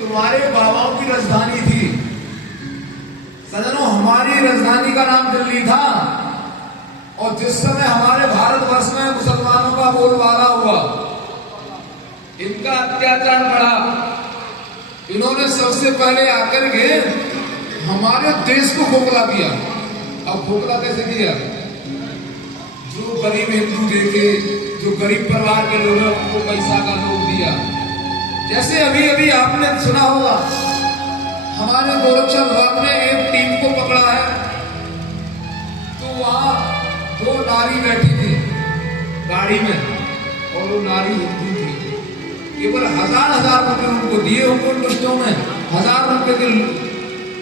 तुम्हारे बाबाओं की राजधानी थी सजनों, हमारी राजधानी का नाम दिल्ली था। और जिस समय हमारे भारतवर्ष में मुसलमानों का बोलबाला हुआ, इनका अत्याचार बढ़ा, इन्होंने सबसे पहले आकर के हमारे देश को खोखला किया। अब खोखला कैसे किया? जो गरीब हिंदू देखे, जो गरीब परिवार के लोग हैं, उनको पैसा का लोभ दिया। जैसे अभी अभी आपने सुना होगा, हमारे गोरक्षा विभाग ने एक टीम को पकड़ा है, तो वहां 2 नारी बैठी थी गाड़ी में, और वो नारी हिंदू थी। केवल 1000 रुपए उनको दिए, उनको दुष्टों में 1000 रुपए के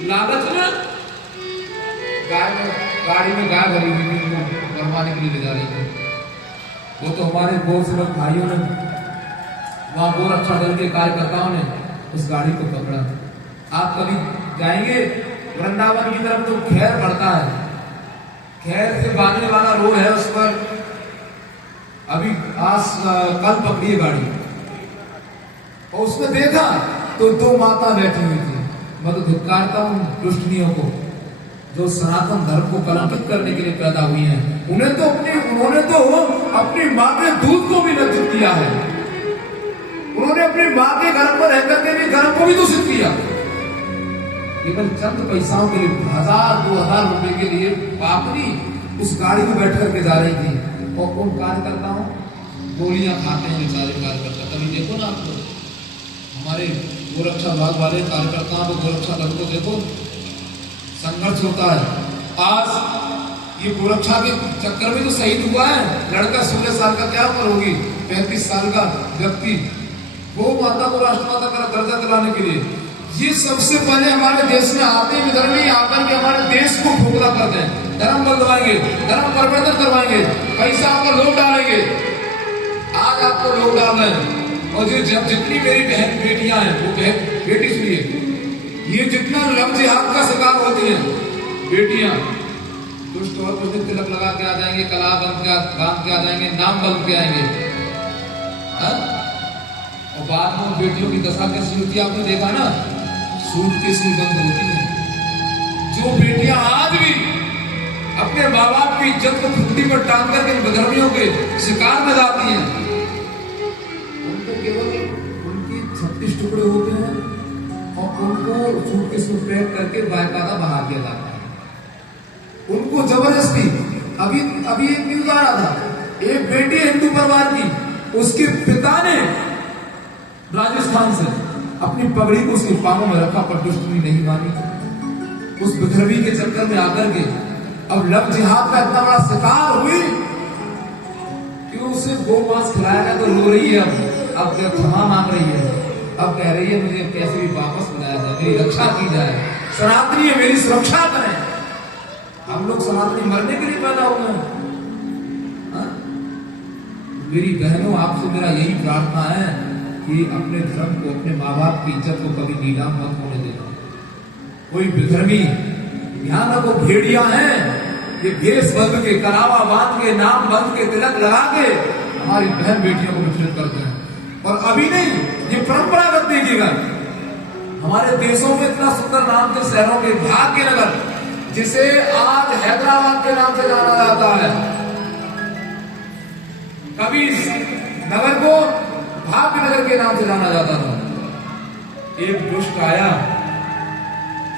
लालच में गाड़ी में गाय भरी हुई करवाने के लिए ले जा रही थी। वो तो हमारे गौ सेवक भाइयों ने, वहां गोरक्षा दल के कार्यकर्ताओं ने उस गाड़ी को पकड़ा। आप कभी जाएंगे वृंदावन की तरफ तो खैर पड़ता है, खैर से बांधने वाला रोड है, उस पर अभी कल पकड़ी है गाड़ी, और उसमें देखा तो 2 माता बैठी हुई थी। मैं तो धिक्कारता हूं दुष्टनियों को, जो सनातन धर्म को कलंकित करने के लिए पैदा हुई हैं। उन्होंने तो अपनी माँ के दूध को भी लज्जित किया है। उन्होंने अपनी माँ के घर पर रहकर के भी घर को भी दूषित किया। केवल चंद पैसाओं के लिए 1000-2000 रुपए के लिए पापनी उस गाड़ी में बैठ करके जा रही थी। और उन कार्यकर्ताओं गोलियां खाते हैं बेचारे कार्यकर्ता। कभी देखो ना आपको, हमारे गोरक्षा विभाग वाले कार्यकर्ताओं को, गोरक्षा दल को देखो, संघर्ष होता है। आज ये गोरक्षा के चक्कर में तो शहीद हुआ है लड़का, 16 साल का, क्या उम्र होगी, 35 साल का व्यक्ति, गौ माता को राष्ट्रमाता का दर्जा दिलाने के लिए। ये सबसे पहले हमारे देश में आते विधर्मी आकर के हमारे देश को खोखला करते हैं, धर्म बदलवाएंगे, धर्म परिवर्तन करवाएंगे, पैसा आपको लोग डालेंगे। आज आपको लोग डाल रहे हैं। और जो जितनी मेरी बहन बेटियां हैं, वो बेटी सुनिए, ये जितना लव जिहाद का शिकार होती हैं बेटियां, दुष्ट और कुछ दिन तिलक लगा के आ जाएंगे, कला बांध के आ जाएंगे, नाम बदल के आएंगे, और बाद में बेटियों की दशा कैसी होती है आपने देखा ना, सूट के सूट बंद होती है। जो बेटियां आज भी अपने माँ बाप की इज्जत को खुदी पर टांग करके विधर्मियों के शिकार में जाती हैं, उनको केवल उनकी 36 टुकड़े होते हैं और उनको सूट के सूट पैक करके बाकायदा बहा दिया जाता है। उनको जबरदस्ती, अभी एक न्यूज आ रहा था, एक बेटी हिंदू परिवार की, उसके पिता ने राजस्थान से अपनी पगड़ी को उसके पांवों में रखा, पर दुश्मनी नहीं मानी। उस विधर्मी के चक्कर में आकर के अब लव जिहाद का इतना बड़ा शिकार हुई कि उसे गोमांस खिलाया गया तो रो रही है। अब क्षमा मांग रही है, अब कह रही है मुझे कैसे भी वापस बुलाया जाए, मेरी रक्षा की जाए, सनातनी मेरी सुरक्षा करें। हम लोग सनातनी मरने के लिए पैदा हुए हैं। मेरी बहनों, आपसे मेरा यही प्रार्थना है कि अपने धर्म को, अपने माँ बाप की इज्जत को कभी नीलाम मत होने देना। कोई विधर्मी, ध्यान रखो, भेड़िया हैं ये, भेष बदल के, कलावा बांध के, नाम बंध के, तिलक लगा के हमारी बहन बेटियों को विचलित करते हैं। और अभी नहीं, ये परंपरागत देखिएगा, हमारे देशों में इतना सुंदर नाम के शहरों के, भाग्यनगर जिसे आज हैदराबाद के नाम से जाना जाता है, कभी नगर को भाग्यनगर के नाम से जाना जाता था। एक दुष्ट आया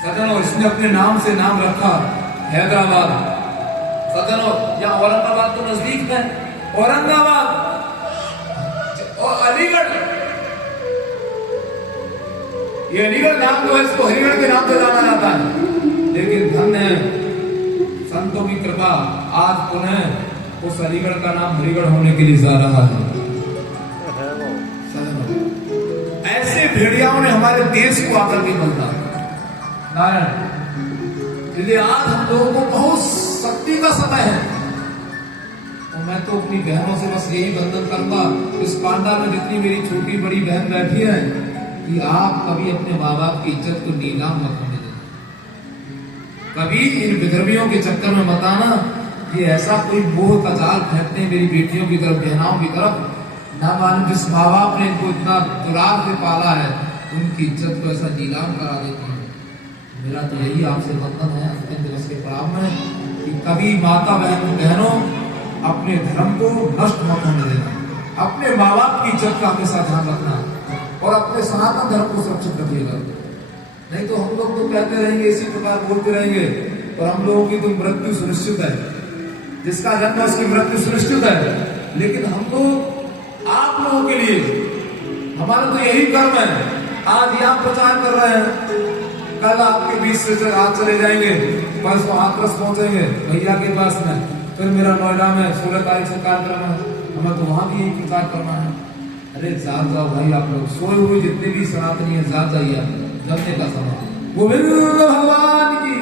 सजनों, इसने अपने नाम से नाम रखा हैदराबाद। सजनों, या औरंगाबाद तो नजदीक है, औरंगाबाद और अलीगढ़, ये अलीगढ़ नाम जो है, इसको हरिगढ़ के नाम से जाना जाता है। लेकिन धन्य है संतों की कृपा, आज पुनः उस अलीगढ़ का नाम हरिगढ़ होने के लिए जा रहा है। ऐसे भेड़ियाओं ने हमारे देश को आकर के बदला नारायण। इसलिए आज हम लोगों को बहुत शक्ति का समय है, और मैं तो अपनी बहनों से बस यही वंदन करूंगा, इस पांडा में जितनी मेरी छोटी बड़ी बहन बैठी है, कि आप कभी अपने माँ बाप की इज्जत को नीलाम मत होने देना। कभी इन विधर्मियों के चक्कर में मत आना। ये ऐसा कोई मोह का जाल फेंकते मेरी बेटियों की तरफ, बहनाओं की तरफ, ना मालूम जिस माँ बाप ने इनको इतना दुलार से पाला है, उनकी इज्जत को ऐसा नीलाम करा देती हैं। मेरा तो यही आपसे वंदन है अंतिम दिवस के पड़ाव में कि कभी माता बहनों अपने धर्म को नष्ट मत होने देना, अपने माँ बाप की इज्जत का हमेशा ध्यान रखना और अपने सनातन धर्म को सुरक्षित रखिएगा। नहीं तो हम लोग तो कहते रहेंगे, इसी प्रकार बोलते रहेंगे और हम लोगों की तो मृत्यु सुनिश्चित है। जिसका जन्म उसकी मृत्यु सुनिश्चित है, लेकिन हम लोग आप लोगों के लिए हमारा तो यही कर्म है। आज यहाँ प्रचार कर रहे हैं, कल आपके बीच से आज चले जाएंगे, परसों हाथरस पहुंचेंगे भैया के पास में, फिर मेरा नोएडा में 16 तारीख से कार्यक्रम है, हमें तो वहां भी यही प्रचार करना है। अरे जाग जाओ भाई, आप लोग सोए हुए जितने भी सनातनी है जाग जाइए, जमने का समय। गोविंद भगवान की